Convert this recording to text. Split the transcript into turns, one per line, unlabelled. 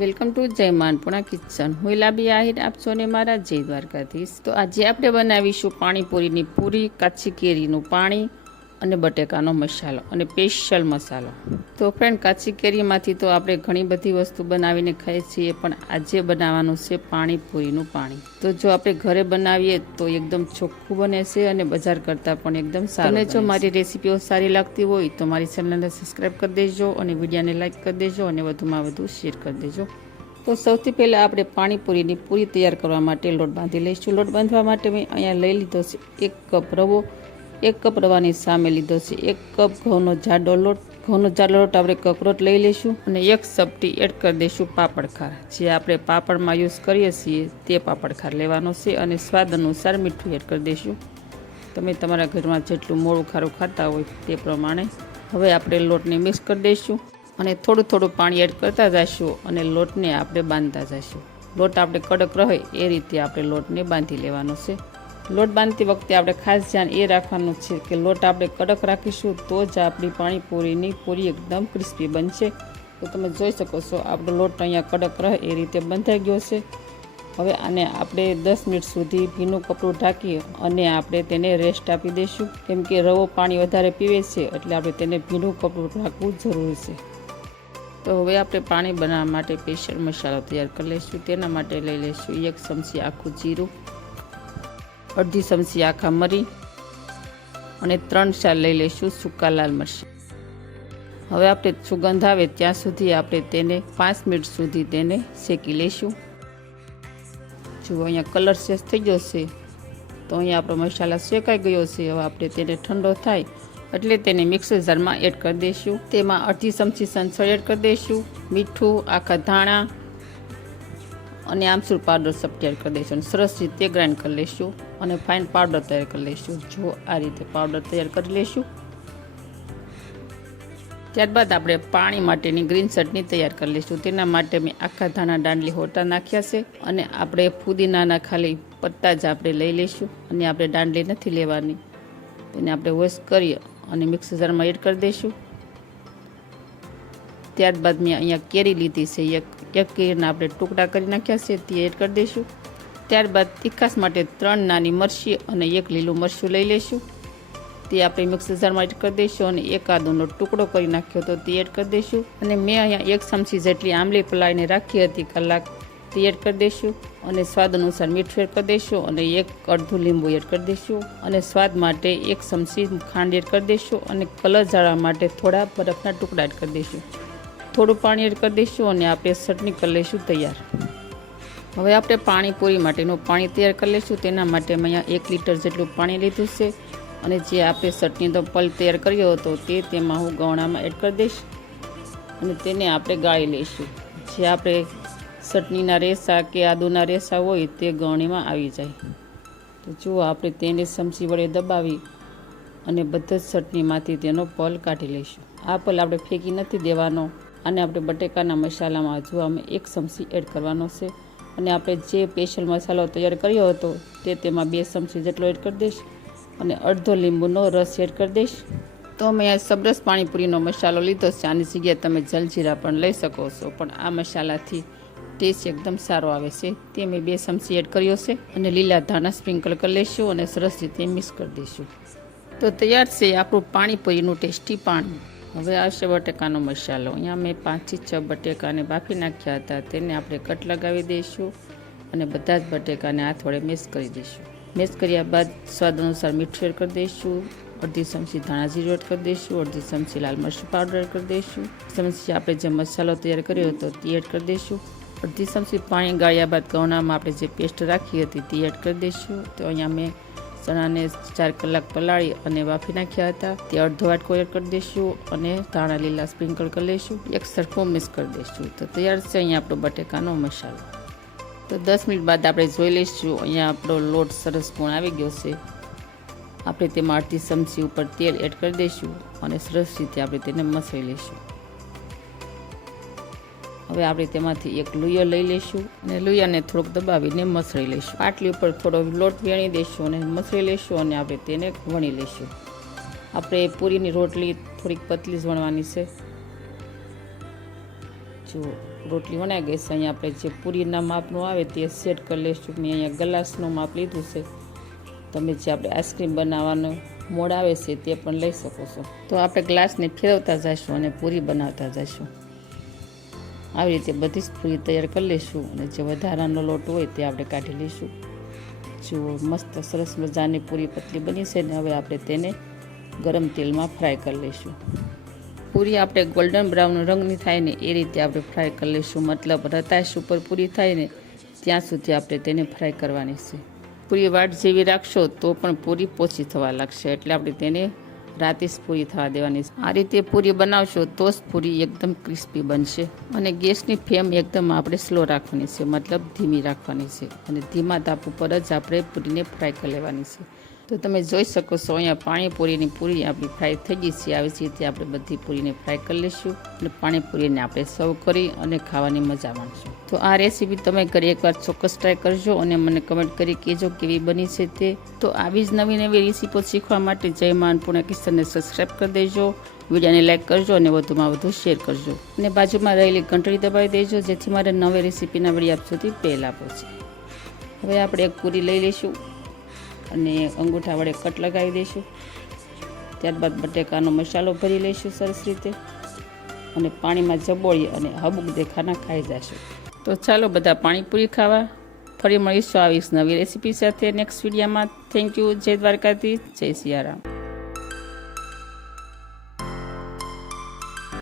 Welcome to જય માનપુણા kitchen. હું લાબી આહિર, આપ ને મારા જય દ્વારકાધીશ. તો આજે આપણે બનાવીશું પાણીપુરીની પૂરી, કાચી કેરીનું પાણી. અને બટેકાનો મસાલો અને સ્પેશિયલ મસાલો. તો ફ્રેન્ડ કાચી કેરીમાંથી તો આપણે ઘણી બધી વસ્તુ બનાવીને ખાઈએ છીએ પણ આજે બનાવવાનું છે પાણીપુરીનું પાણી. તો જો આપણે ઘરે બનાવીએ તો એકદમ ચોખ્ખું બને છે અને બજાર કરતાં પણ એકદમ સારું અને જો મારી રેસીપીઓ સારી લાગતી હોય તો મારી ચેનલને સબસ્ક્રાઈબ કરી દેજો અને વિડીયોને લાઈક કરી દેજો અને વધુમાં વધુ શેર કરી દેજો. તો સૌથી પહેલાં આપણે પાણીપુરીની પૂરી તૈયાર કરવા માટે લોટ બાંધી લઈશું. લોટ બાંધવા માટે મેં અહીંયા લઈ લીધો છે એક કપ રવો એક કપ રવાની સામે લીધો છે. એક કપ ઘઉંનો જાડો લોટ ઘઉંનો જાડો લોટ આપણે કકરોટ લઈ લઈશું અને એક સપટી એડ કરી દઈશું પાપડખાર જે આપણે પાપડમાં યુઝ કરીએ છીએ તે પાપડ ખાર લેવાનો છે અને સ્વાદ અનુસાર મીઠું એડ કરી દઈશું. તમે તમારા ઘરમાં જેટલું મોડું ખારું ખાતા હોય તે પ્રમાણે હવે આપણે લોટને મિક્સ કરી દઈશું અને થોડું થોડું પાણી એડ કરતા જઈશું અને લોટને આપણે બાંધતા જઈશું. લોટ આપણે કડક રહે એ રીતે આપણે લોટને બાંધી લેવાનો છે. લોટ બાંધતી વખતે આપણે ખાસ ધ્યાન એ રાખવાનું છે કે લોટ આપણે કડક રાખીશું તો જ આપણી પાણીપુરીની પૂરી એકદમ ક્રિસ્પી બનશે. તો તમે જોઈ શકો છો, આપણો લોટ અહીંયા કડક રહે એ રીતે બંધાઈ ગયો છે. હવે આને આપણે દસ મિનિટ સુધી ભીનું કપડું ઢાંકી અને આપણે તેને રેસ્ટ આપી દઈશું. કેમ કે રવો પાણી વધારે પીવે છે, એટલે આપણે તેને ભીનું કપડું ઢાંકવું જરૂરી છે. તો હવે આપણે પાણી બનાવવા માટે સ્પેશિયલ મસાલો તૈયાર કરી લઈશું. તેના માટે લઈ લઈશું એક ચમચી આખું જીરું. અડધી ચમચી આખા મરી અને ત્રણ ચાર લઈ લઈશું સૂકા લાલ મરચાં. હવે આપણે સુગંધ આવે ત્યાં સુધી આપણે તેને પાંચ મિનિટ સુધી તેને શેકી લઈશું. જો અહીંયા કલર ચેન્જ થઈ ગયો છે, તો અહીંયા આપણો મસાલા શેકાઈ ગયો છે, હવે આપણે તેને ઠંડો થાય એટલે તેને મિક્સર જારમાં એડ કરી દઈશું. તેમાં અડધી ચમચી સંસળ એડ કરી દઈશું, મીઠું, આખા ધાણા અને આમસૂર પાવડર સબ એડ કરી દઈશું અને સરસ રીતે ગ્રાઇન્ડ કરી લઈશું. અને ફાઇન પાવડર તૈયાર કરી લઈશું. જો આ રીતે પાવડર તૈયાર કરી લઈશું. ત્યારબાદ આપણે પાણી માટેની ગ્રીન ચટણી તૈયાર કરી લઈશું. તેના માટે મેં આખા ધાણા દાંડલી હોટા નાખ્યા છે અને આપણે ફુદીનાના ખાલી પત્તા જ આપણે લઈ લઈશું. અને આપણે દાંડલી નથી લેવાની. તેને આપણે વોશ કરી અને મિક્સર જારમાં એડ કરી દઈશું. ત્યારબાદ મેં અહીંયા કેરી લીધી છે. એક એક કેરીના આપણે ટુકડા કરી નાખ્યા છે. તે એડ કરી દઈશું. ત્યારબાદ તીખાસ માટે ત્રણ નાની મરચી અને એક લીલું મરચું લઈ લઈશું. તે આપણે મિક્સર જારમાં એડ કરી દઈશું અને એક આદુનો ટુકડો કરી નાખ્યો તો તે એડ કરી દઈશું. અને મેં અહીંયા એક ચમચી જેટલી આંબલી પલાળીને રાખી હતી કલાક. તે એડ કરી દઈશું અને સ્વાદ અનુસાર મીઠું એડ કરી દઈશું અને એક અડધું લીંબુ એડ કરી દઈશું. અને સ્વાદ માટે એક ચમચી ખાંડ એડ કરી દઈશું અને કલર જાળવા માટે થોડા બરફના ટુકડા એડ કરી દઈશું. થોડું પાણી એડ કરી દઈશું અને આપણે ચટણી કરી લઈશું તૈયાર. હવે આપણે પાણીપુરી માટેનું પાણી તૈયાર કરી લઈશું. તેના માટે મેં અહીંયા એક લીટર જેટલું પાણી લીધું છે. અને જે આપણે ચટણીનો પલ તૈયાર કર્યો હતો તે તેમાં હું ગવણામાં એડ કરી દઈશ. અને તેને આપણે ગાળી લઈશું. જે આપણે ચટણીના રેસા કે આદુના રેસા હોય તે ગવણીમાં આવી જાય. તો જુઓ આપણે તેને ચમચી વડે દબાવી અને બધા જ ચટણીમાંથી તેનો પલ કાઢી લઈશું. આ પલ આપણે ફેંકી નથી દેવાનો. અને આપણે બટેકાના મસાલામાં જો અમે એક ચમચી એડ કરવાનો છે. અને આપણે જે સ્પેશિયલ મસાલો તૈયાર કર્યો હતો તે તેમાં બે ચમચી જેટલો એડ કરી દઈશ અને અડધો લીંબુનો રસ એડ કરી દઈશ. તો મેં આ સબરસ પાણીપુરીનો મસાલો લીધો છે. આની જગ્યાએ તમે જલજીરા પણ લઈ શકો છો. પણ આ મસાલાથી ટેસ્ટ એકદમ સારો આવે છે. તે મેં બે ચમચી એડ કર્યો છે અને લીલા ધાણા સ્પ્રિંકલ કરી લઈશું અને સરસ રીતે મિક્સ કરી દઈશું. તો તૈયાર છે આપણું પાણીપુરીનું ટેસ્ટી પાણી. હવે આવશે બટેકાનો મસાલો. અહીંયા મેં પાંચથી છ બટેકાને બાફી નાખ્યા હતા. તેને આપણે કટ લગાવી દઈશું અને બધા જ બટેકાને હાથ વડે મિક્સ કરી દઈશું. મિક્સ કર્યા બાદ સ્વાદ અનુસાર મીઠું એડ કરી દઈશું. અડધી ચમચી ધાણા જીરું એડ કરી દઈશું. અડધી ચમચી લાલ મરચું પાવડર કરી દઈશું. ચમચી આપણે જે મસાલો તૈયાર કર્યો હતો તે એડ કરી દઈશું. અડધી ચમચી પાણી ગાળ્યા બાદ ગવણામાં આપણે જે પેસ્ટ રાખી હતી તે એડ કરી દઈશું. તો અહીંયા મેં ચણાને ચાર કલાક પલાળી અને બાફી નાખ્યા હતા. તે અડધો વાટકો એડ કરી દઈશું અને ધાણા લીલા સ્પ્રિંકલ કરી લઈશું એક સરખો મિક્સ કરી દઈશું તો તૈયાર છે અહીંયા આપણો બટેકાનો મસાલો. તો દસ મિનિટ બાદ આપણે જોઈ લઈશું. અહીંયા આપણો લોટ સરસ ગુણ આવી ગયો છે. આપણે તેમાં અડધી ચમચી ઉપર તેલ એડ કરી દઈશું અને સરસ રીતે આપણે તેને મસાઈ લઈશું. હવે આપણે તેમાંથી એક લુયો લઈ લઈશું અને લુયાને થોડુંક દબાવીને મસળી લઈશું. પાટલી ઉપર થોડો લોટ વેણી દઈશું અને મસળી લઈશું અને આપણે તેને વણી લઈશું. આપણે પૂરીની રોટલી થોડીક પતલી જ વણવાની છે. જો રોટલી વણાઈ ગઈ છે, અહીંયા આપણે જે પૂરીના માપનું આવે તે સેટ કરી લઈશું. મેં અહીંયા ગ્લાસનું માપ લીધું છે. તમે જે આપણે આઈસ્ક્રીમ બનાવવાનું મોડ આવે છે તે પણ લઈ શકો છો. તો આપણે ગ્લાસને ફેરવતા જઈશું અને પૂરી બનાવતા જઈશું. આવી રીતે બધી જ પૂરી તૈયાર કરી લઈશું અને જે વધારાનો લોટ હોય તે આપણે કાઢી લઈશું. જુઓ મસ્ત સરસ મજાની પૂરી પતલી બની છે ને હવે આપણે તેને ગરમ તેલમાં ફ્રાય કરી લઈશું. પૂરી આપણે ગોલ્ડન બ્રાઉન રંગની થાય ને એ રીતે આપણે ફ્રાય કરી લઈશું. મતલબ રતાશ ઉપર પૂરી થાય ને ત્યાં સુધી આપણે તેને ફ્રાય કરવાની છે. પૂરી વાટ જેવી રાખશો તો પણ પૂરી પોચી થવા લાગશે. એટલે આપણે તેને રાતે જ પૂરી થવા દેવાની આ રીતે પૂરી બનાવશો તો જ પૂરી એકદમ ક્રિસ્પી બનશે. અને ગેસની ફ્લેમ એકદમ આપણે સ્લો રાખવાની છે, મતલબ ધીમી રાખવાની છે. અને ધીમા તાપ ઉપર જ આપણે પૂરીને ફ્રાય કરી લેવાની છે. તો તમે જોઈ શકો છો, અહીંયા પાણીપુરીની પૂરી આપણી ફ્રાય થઈ ગઈ છે. આવી જ રીતે આપણે બધી પૂરીને ફ્રાય કરી લઈશું અને પાણીપુરીને આપણે સર્વ કરી અને ખાવાની મજા માણશું. તો આ રેસીપી તમે કરી એકવાર ચોક્કસ ટ્રાય કરજો અને મને કમેન્ટ કરી કહેજો કેવી બની છે તે. તો આવી જ નવી નવી રેસીપીઓ શીખવા માટે જય માનપૂર્ણ કિશનને સબસ્ક્રાઈબ કરી દેજો, વિડીયોને લાઇક કરજો અને વધુમાં વધુ શેર કરજો. અને બાજુમાં રહેલી ઘંટડી દબાવી દેજો, જેથી મારે નવી રેસીપીના વળી આપ સુધી પહેલાં પહોંચે હવે આપણે એક પૂરી લઈ લઈશું. અને અંગૂઠા વડે કટ લગાવી દઈશું. ત્યારબાદ બટેકાનો મસાલો ભરી લઈશું સરસ રીતે. અને પાણીમાં જબોળી અને હબુક દેખાના ખાઈ જશું. તો ચાલો બધા પાણીપુરી ખાવા. ફરી મળીશું આવીશ નવી રેસીપી સાથે નેક્સ્ટ વિડીયોમાં. થેન્ક યુ જય દ્વારકાથી જય સિયારામ.